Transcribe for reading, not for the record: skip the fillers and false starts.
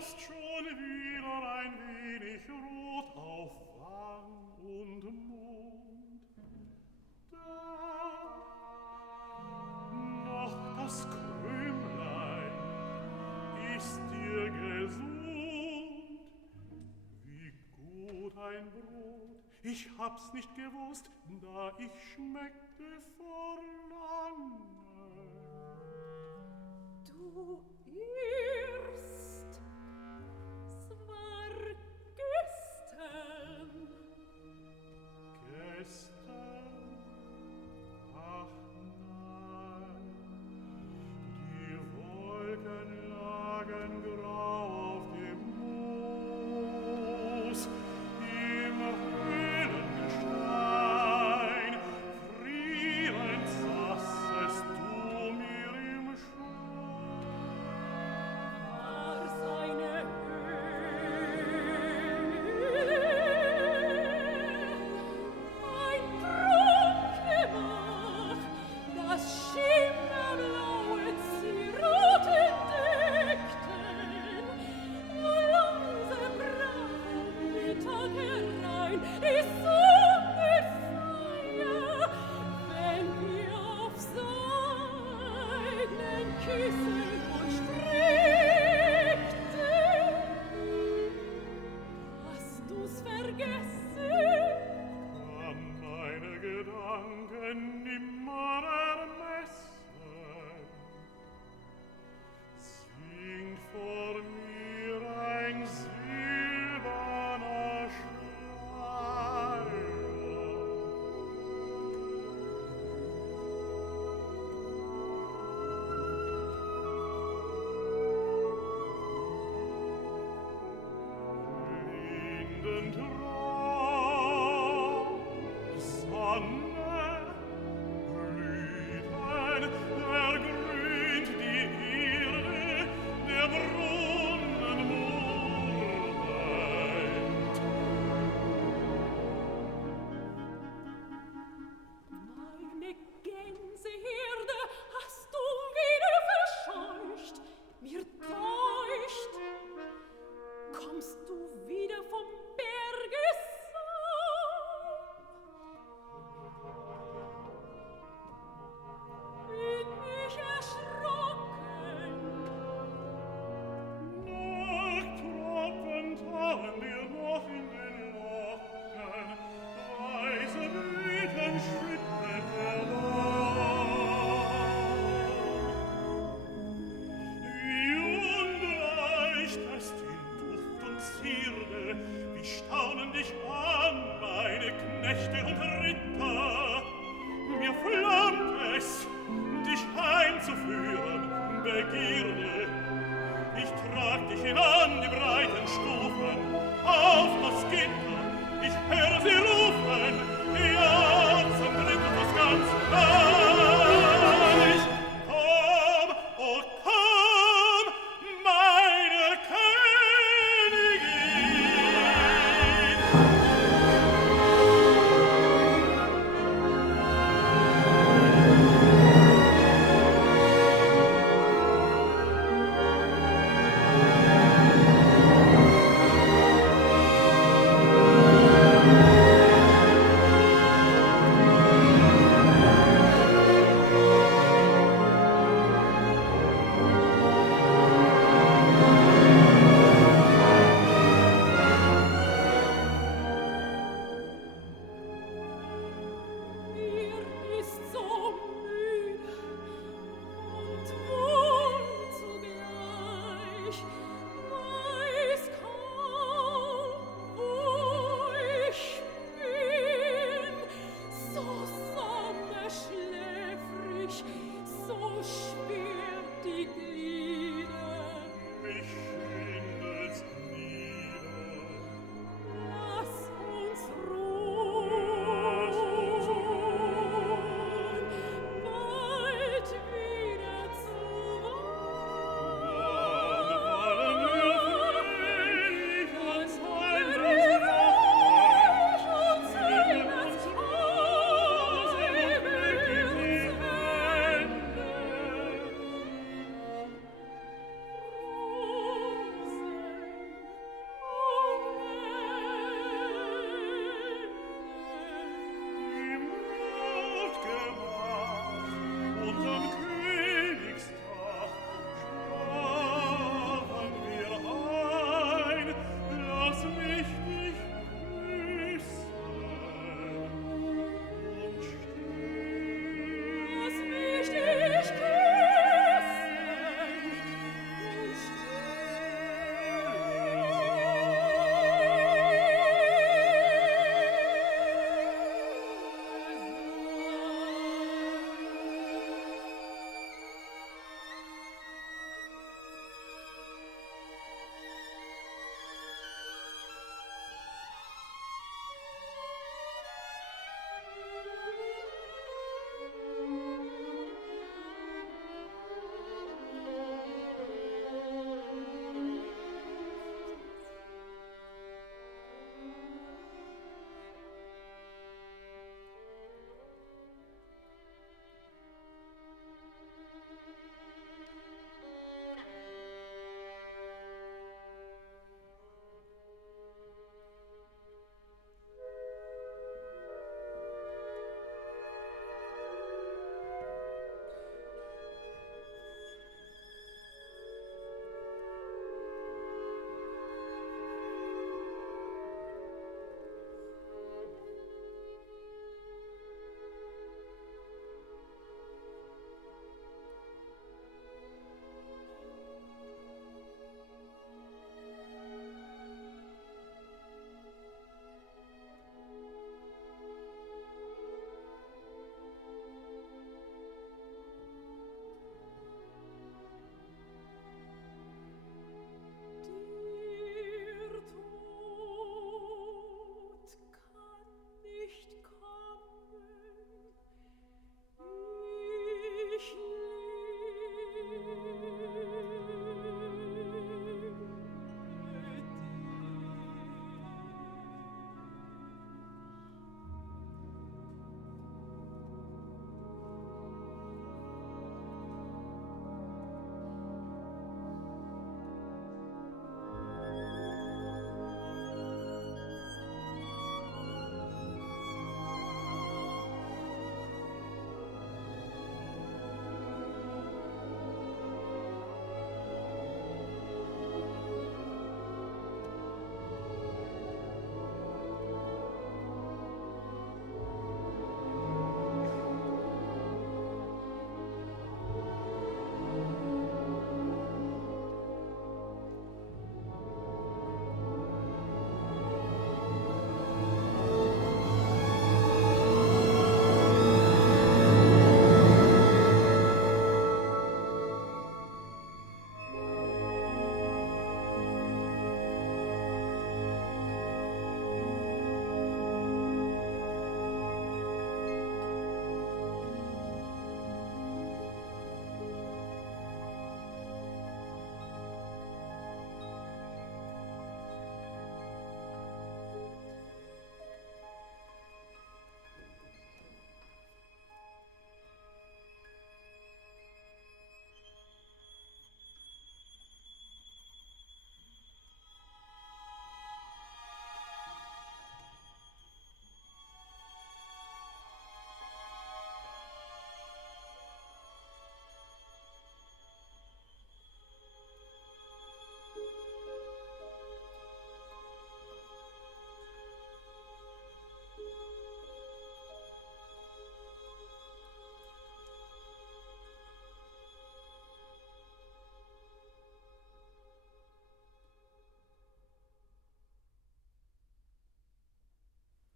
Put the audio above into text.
hast schon wieder ein wenig Rot auf Wang und Mund. Da noch das Krümlein ist dir gesund. Wie gut ein Brot, ich hab's nicht gewusst, da ich schmeckte vor lange. Du irrst, es war gestern. Gestern? Ach nein, die Wolken lagen grau auf dem Moos, im Höhlenstein, frierend saßest du mir im Schein. War's eine ein Traumgemach, das schimmerblaue Zierde deckten, wo langsam brachen Mittag herein, die Sonne Feier, wenn wir auf seinen Kissen uns streckten. Hast du's vergessen? Kann meine Gedanken nimmer ermessen. Singt vor mir ein silberner Schleier. Lindentraum, Sonne, Blüten, ergrünt die Erde, der Brunnen murmelt. Meine Gänseherde hast du wieder verscheucht, mir täuscht. Kommst du wieder vom Berge bin ich erschrocken. Nachtropfen tauen dir noch in den Locken, weiße Blüten schüttelt der Baum. Wie ungleich ist in Duft und Zierde, wie staunen dich an, meine Knechte und Ritter. Mir flammt es, dich heimzuführen, Begierde. Ich trag dich hinan die breiten Stufen, auf das Gitter, ich höre sie rufen, ja, zum Glück das ganze Land.